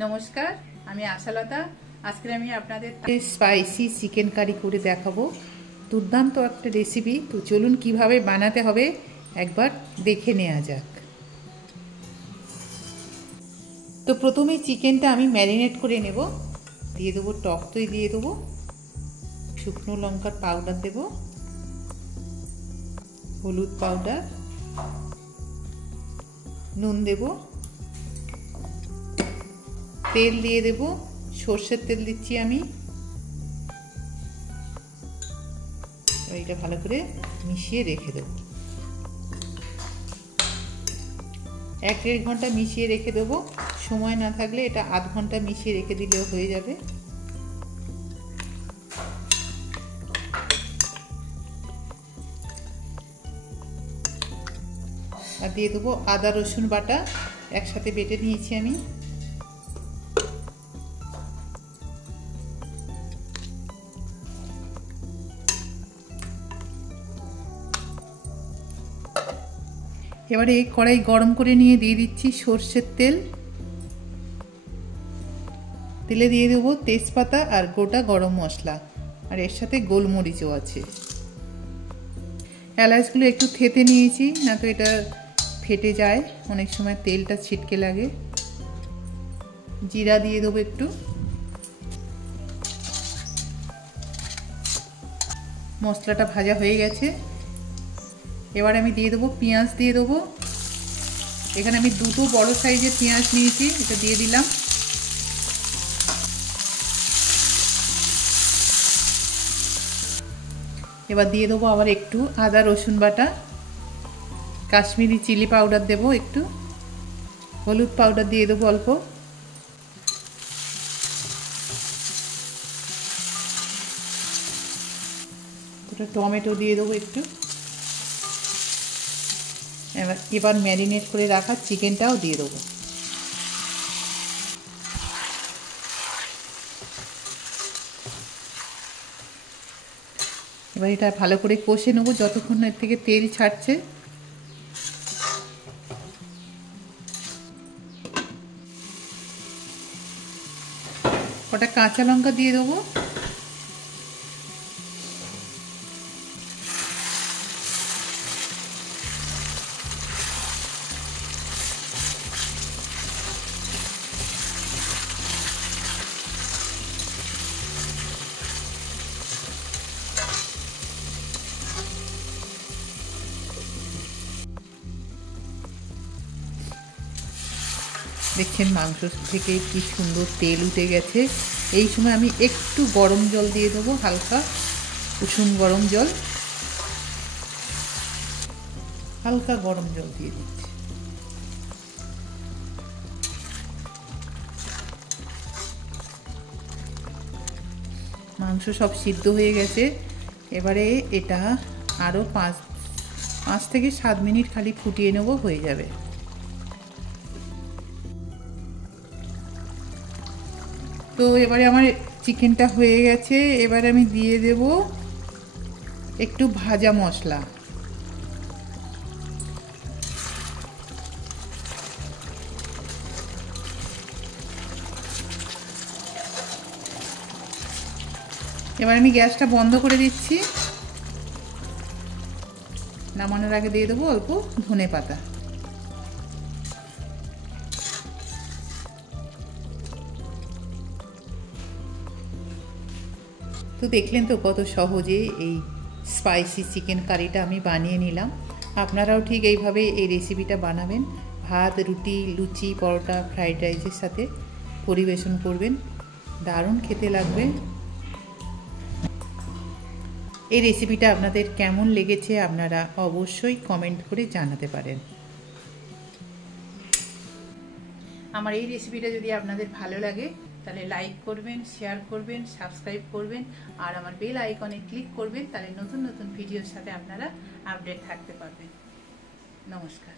নমস্কার, আমি আশালতা। আজকে আমি আপনাদের স্পাইসি চিকেন কারি করে দেখাবো। দুর্দান্ত একটা রেসিপি। তো চলুন কিভাবে বানাতে হবে একবার দেখে নেওয়া যাক। তো প্রথমে চিকেনটা আমি ম্যারিনেট করে নেব। দিয়ে দেবো টক দই, দিয়ে দেবো শুকনো লঙ্কার পাউডার, দেব হলুদ পাউডার, নুন দেব, তেল দিয়ে দেব, সর্ষের তেল দিচ্ছি আমি। এটা ভালো করে মিশিয়ে রেখে দেব। 1-1.5 ঘন্টা মিশিয়ে রেখে দেবো। সময় না থাকলে এটা আধ ঘন্টা মিশিয়ে রেখে দিলেও হয়ে যাবে। আর দিয়ে দেবো আদা রসুন বাটা, একসাথে বেটে নিয়েছি আমি। এবারে কড়াই গরম করে নিয়ে দিয়ে দিচ্ছি সর্ষের তেল। তেলে দিয়ে দেবো তেজপাতা আর গোটা গরম মশলা, আর এর সাথে গোলমরিচও আছে। এলাচগুলো একটু থেতে নিয়েছি, না তো এটা ফেটে যায়, অনেক সময় তেলটা ছিটকে লাগে। জিরা দিয়ে দেবো একটু। মশলাটা ভাজা হয়ে গেছে। এবার আমি দিয়ে দেবো পেঁয়াজ, দিয়ে দেবো। এখানে আমি 2টো বড় সাইজের পেঁয়াজ নিয়েছি, এটা দিয়ে দিলাম। এবার দিয়ে দেবো আবার একটু আদা রসুন বাটা, কাশ্মীরি চিলি পাউডার দেবো একটু, হলুদ পাউডার দিয়ে দেবো অল্প, টমেটো দিয়ে দেবো একটু। এবার ম্যারিনেট করে রাখা চিকেনটাও দিয়ে দেবো। এবার এটা ভালো করে কষে নেবো যতক্ষণ এর থেকে তেল ছাড়ছে। কটা কাঁচা লঙ্কা দিয়ে দেবো। দেখছেন মাংস থেকে কি সুন্দর তেল উঠে গেছে। এই সময় আমি একটু গরম জল দিয়ে দেবো, হালকা উষুম গরম জল, হালকা গরম জল দিয়ে দিচ্ছি। মাংস সব সিদ্ধ হয়ে গেছে। এবারে এটা আরও 5 থেকে 7 মিনিট খালি ফুটিয়ে নেব, হয়ে যাবে। তো এবারে আমার চিকেনটা হয়ে গেছে। এবারে আমি দিয়ে দেব একটু ভাজা মশলা। এবার আমি গ্যাসটা বন্ধ করে দিচ্ছি। নামানোর আগে দিয়ে দেবো অল্প ধনে পাতা। তো দেখলেন তো কত সহজে এই স্পাইসি চিকেন কারিটা আমি বানিয়ে নিলাম। আপনারাও ঠিক এইভাবে এই রেসিপিটা বানাবেন। ভাত, রুটি, লুচি, পরোটা, ফ্রাইড রাইসের সাথে পরিবেশন করবেন, দারুণ খেতে লাগবে। এই রেসিপিটা আপনাদের কেমন লেগেছে আপনারা অবশ্যই কমেন্ট করে জানাতে পারেন। আমার এই রেসিপিটা যদি আপনাদের ভালো লাগে তাহলে লাইক করবেন, শেয়ার করবেন, সাবস্ক্রাইব করবেন, আর আমার বেল আইকনে ক্লিক করবেন। তাহলে নতুন নতুন ভিডিওর সাথে আপনারা আপডেট থাকতে পারবেন। নমস্কার।